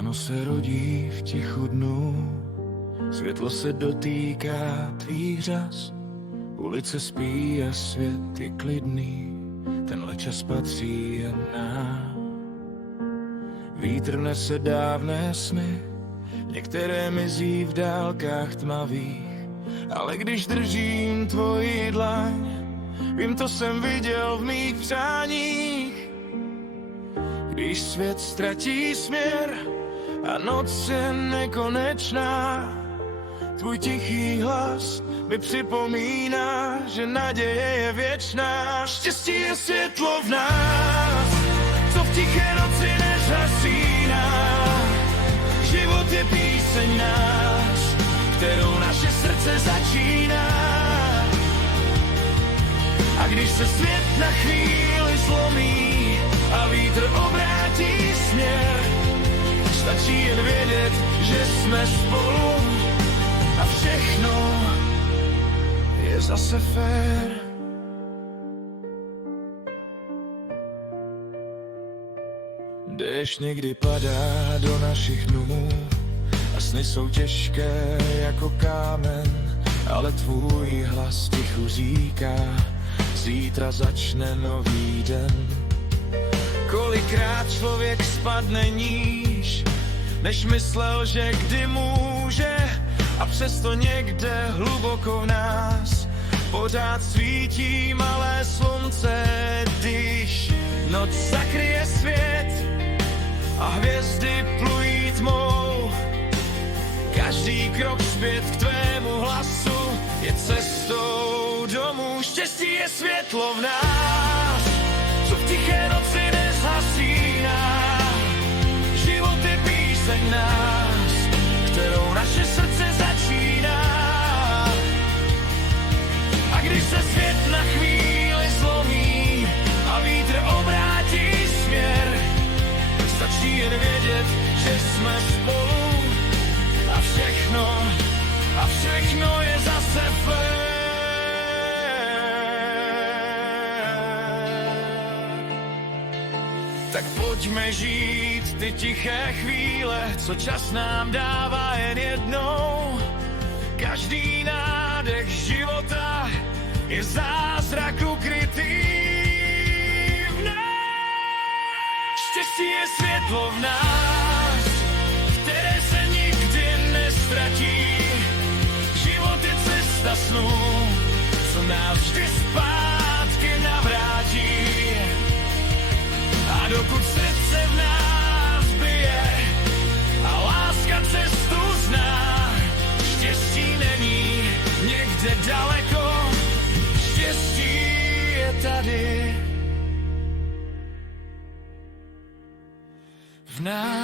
Ráno se rodí v tichu dnů, světlo se dotýká tvých řas. Ulice spí a svět je klidný, tenhle čas patří jen nám. Vítr nese dávné sny, některé mizí v dálkách tmavých, ale když držím tvoji dlaň, vím, to jsem viděl v mých přáních. Když svět ztratí směr a noc je nekonečná, tvůj tichý hlas mi připomíná, že naděje je věčná. Štěstí je světlo v nás, co v tiché noci nezhasíná. Život je píseň náš, kterou naše srdce začíná. A když se svět na chvíli zlomí a vítr obrátí směr, stačí jen vědět, že jsme spolu a všechno je zase fér. Déšť někdy padá do našich dnů a sny jsou těžké jako kámen, ale tvůj hlas tichu říká, zítra začne nový den. Kolikrát člověk spadne níž, než myslel, že kdy může, a přesto někde hluboko v nás pořád svítí malé slunce. Když noc zakryje svět a hvězdy plují tmou, každý krok zpět k tvému hlasu je cestou domů. Štěstí je světlo v nás, co v tiché noci nezhasíná. Život je píseň nás, kterou naše srdce začíná. A když se svět na chvíli zlomí a vítr obrátí směr, stačí jen vědět, že jsme spolu a všechno je zase fér. Tak pojďme žít ty tiché chvíle, co čas nám dává jen jednou. Každý nádech života je zázrak ukrytý v nás. Štěstí je světlo v nás, které se nikdy nestratí. Život je cesta snů, co nás vždy zpátky navrátí. A dokud srdce v nás bije a láska cestu zná, štěstí není někde daleko, štěstí je tady v nás.